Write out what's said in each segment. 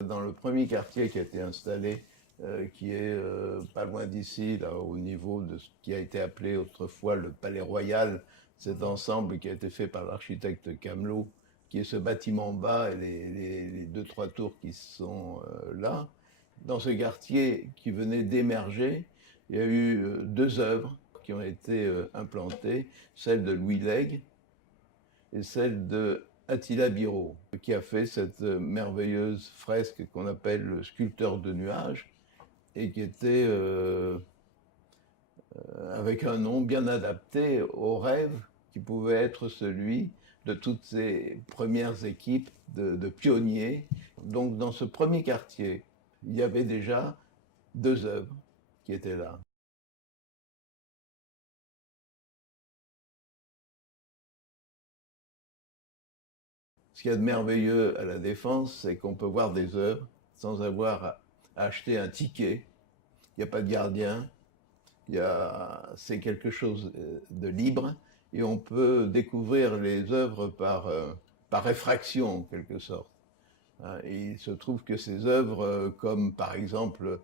Dans le premier quartier qui a été installé, qui est pas loin d'ici, là, au niveau de ce qui a été appelé autrefois le Palais Royal, cet ensemble qui a été fait par l'architecte Camelot, qui est ce bâtiment bas et les deux, trois tours qui sont là. Dans ce quartier qui venait d'émerger, il y a eu deux œuvres qui ont été implantées, celle de Louis Lègue et celle de Attila Biro, qui a fait cette merveilleuse fresque qu'on appelle le sculpteur de nuages, et qui était avec un nom bien adapté au rêve qui pouvait être celui de toutes ces premières équipes de pionniers. Donc dans ce premier quartier, il y avait déjà deux œuvres qui étaient là. Ce qu'il y a de merveilleux à la Défense, c'est qu'on peut voir des œuvres sans avoir à acheter un ticket. Il n'y a pas de gardien, c'est quelque chose de libre et on peut découvrir les œuvres par effraction en quelque sorte. Et il se trouve que ces œuvres, comme par exemple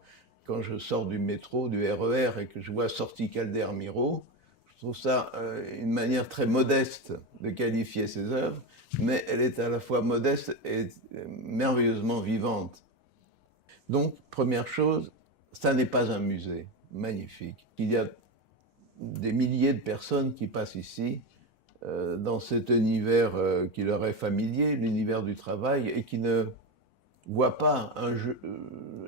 quand je sors du métro, du RER et que je vois Sortie Calder-Miro, je trouve ça une manière très modeste de qualifier ces œuvres, mais elle est à la fois modeste et merveilleusement vivante. Donc, première chose, ça n'est pas un musée magnifique. Il y a des milliers de personnes qui passent ici dans cet univers qui leur est familier, l'univers du travail, et qui ne voient pas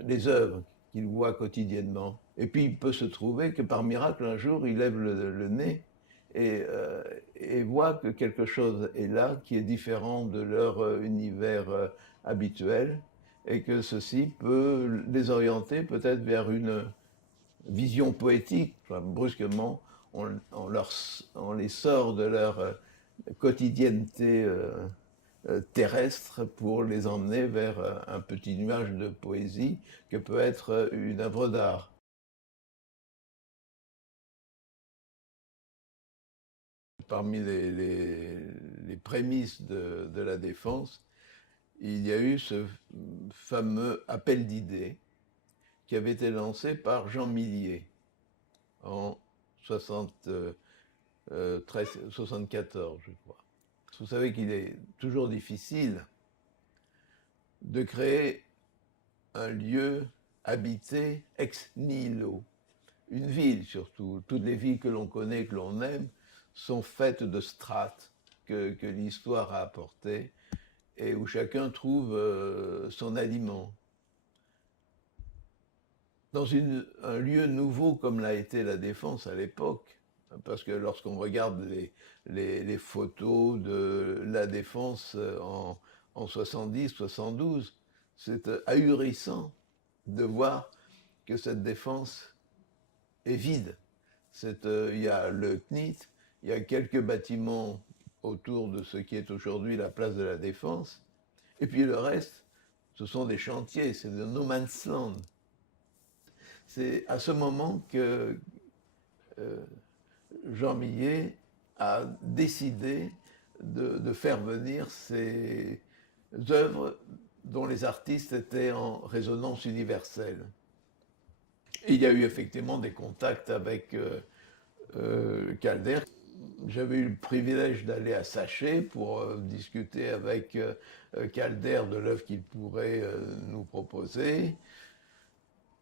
les œuvres qu'ils voient quotidiennement. Et puis il peut se trouver que par miracle, un jour, ils lèvent le nez et voient que quelque chose est là qui est différent de leur univers habituel, et que ceci peut les orienter peut-être vers une vision poétique. Enfin, brusquement, on les sort de leur quotidienneté terrestre pour les emmener vers un petit nuage de poésie que peut être une œuvre d'art. Parmi les prémices de la Défense, il y a eu ce fameux appel d'idées qui avait été lancé par Jean Millier en 74, je crois. Vous savez qu'il est toujours difficile de créer un lieu habité ex nihilo. Une ville surtout, toutes les villes que l'on connaît, que l'on aime, sont faites de strates que l'histoire a apportées et où chacun trouve son aliment. Dans un lieu nouveau comme l'a été la Défense à l'époque, parce que lorsqu'on regarde les photos de la Défense en 70, 72, c'est ahurissant de voir que cette Défense est vide. Il y a le CNIT, il y a quelques bâtiments autour de ce qui est aujourd'hui la place de la Défense, et puis le reste, ce sont des chantiers, c'est de no man's land. C'est à ce moment que Jean Millet a décidé de faire venir ces œuvres dont les artistes étaient en résonance universelle. Et il y a eu effectivement des contacts avec Calder. J'avais eu le privilège d'aller à Saché pour discuter avec Calder de l'œuvre qu'il pourrait nous proposer.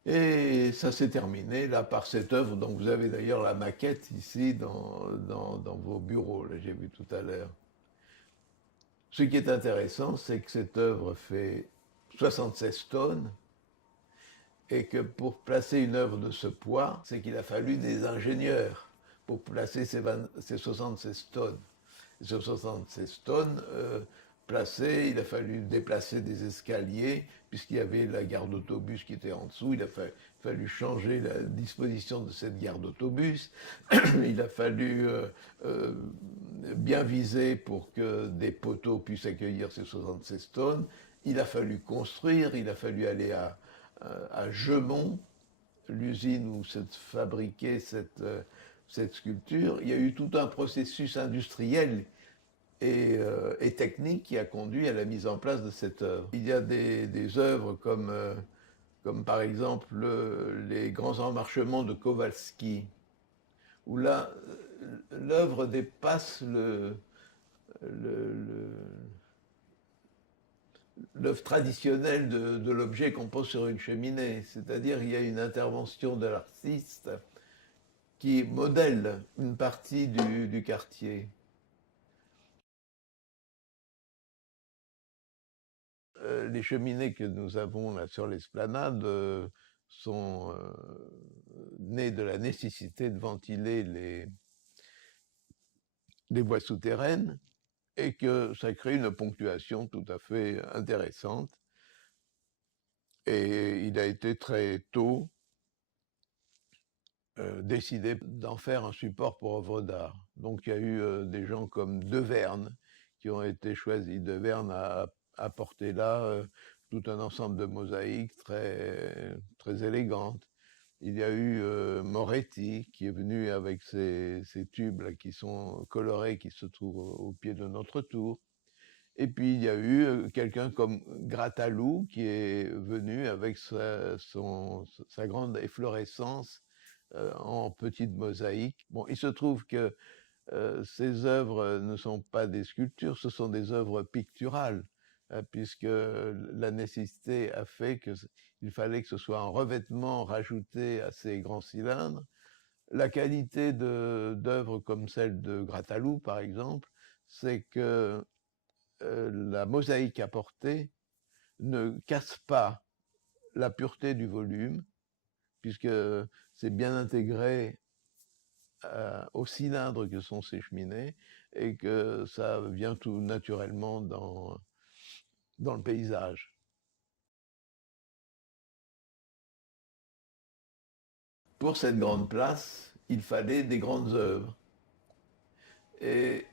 Et ça s'est terminé là par cette œuvre dont vous avez d'ailleurs la maquette ici dans vos bureaux, là j'ai vu tout à l'heure. Ce qui est intéressant, c'est que cette œuvre fait 76 tonnes et que pour placer une œuvre de ce poids, c'est qu'il a fallu des ingénieurs pour placer ces 76 tonnes. Et ces 76 tonnes placées, il a fallu déplacer des escaliers, puisqu'il y avait la gare d'autobus qui était en dessous, il a fallu changer la disposition de cette gare d'autobus, il a fallu bien viser pour que des poteaux puissent accueillir ces 76 tonnes, il a fallu construire, il a fallu aller à Gemont, l'usine où s'est fabriquée cette sculpture. Il y a eu tout un processus industriel et technique qui a conduit à la mise en place de cette œuvre. Il y a des œuvres comme par exemple les grands emmarchements de Kowalski, où là, l'œuvre dépasse l'œuvre traditionnelle de l'objet qu'on pose sur une cheminée. C'est-à-dire il y a une intervention de l'artiste qui modèle une partie du quartier. Les cheminées que nous avons là sur l'esplanade sont nées de la nécessité de ventiler les voies souterraines et que ça crée une ponctuation tout à fait intéressante. Et il a été très tôt décidé d'en faire un support pour œuvres d'art. Donc il y a eu des gens comme De Verne qui ont été choisis. De Verne a apporté là tout un ensemble de mosaïques très élégantes. Il y a eu Moretti qui est venu avec ces tubes là, qui sont colorés, qui se trouvent au pied de notre tour. Et puis il y a eu quelqu'un comme Grattalou qui est venu avec sa grande efflorescence en petites mosaïques. Bon, il se trouve que ces œuvres ne sont pas des sculptures, ce sont des œuvres picturales, puisque la nécessité a fait qu'il fallait que ce soit un revêtement rajouté à ces grands cylindres. La qualité d'œuvres comme celle de Grattalou, par exemple, c'est que la mosaïque apportée ne casse pas la pureté du volume, puisque c'est bien intégré au cylindre que sont ces cheminées et que ça vient tout naturellement dans le paysage. Pour cette grande place, il fallait des grandes œuvres. Et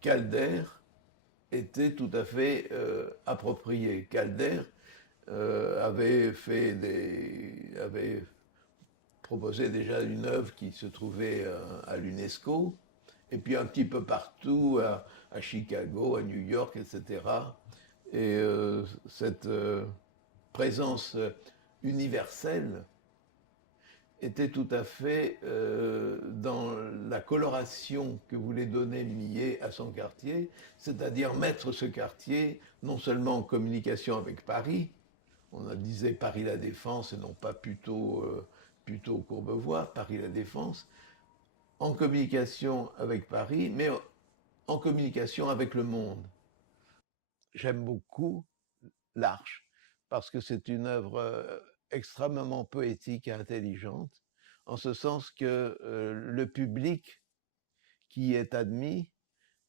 Calder était tout à fait approprié. Calder avait proposé déjà une œuvre qui se trouvait à l'UNESCO, et puis un petit peu partout, à Chicago, à New York, etc. Et cette présence universelle était tout à fait dans la coloration que voulait donner Millet à son quartier, c'est-à-dire mettre ce quartier non seulement en communication avec Paris, on disait Paris la Défense et non pas plutôt Courbevoie, Paris la Défense, en communication avec Paris, mais en communication avec le monde. J'aime beaucoup l'Arche, parce que c'est une œuvre extrêmement poétique et intelligente, en ce sens que le public qui est admis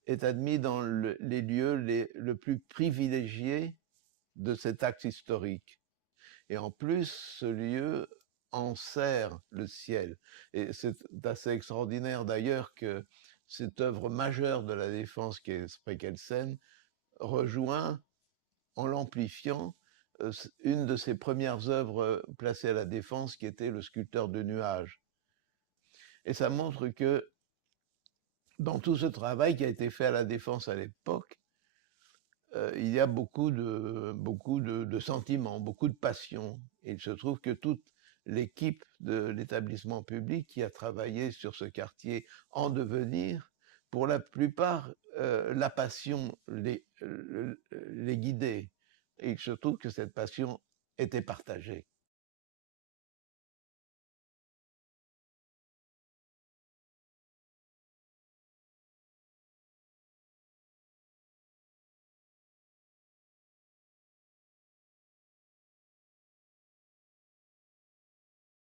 dans les lieux le plus privilégiés de cet axe historique. Et en plus, ce lieu enserre le ciel. Et c'est assez extraordinaire d'ailleurs que cette œuvre majeure de la Défense, qui est Sprekelsen, rejoint, en l'amplifiant, une de ses premières œuvres placées à la Défense, qui était le sculpteur de nuages. Et ça montre que dans tout ce travail qui a été fait à la Défense à l'époque, il y a beaucoup de sentiments, beaucoup de passion. Et il se trouve que toute l'équipe de l'établissement public qui a travaillé sur ce quartier en devenir, pour la plupart, la passion les guidait. Et il se trouve que cette passion était partagée.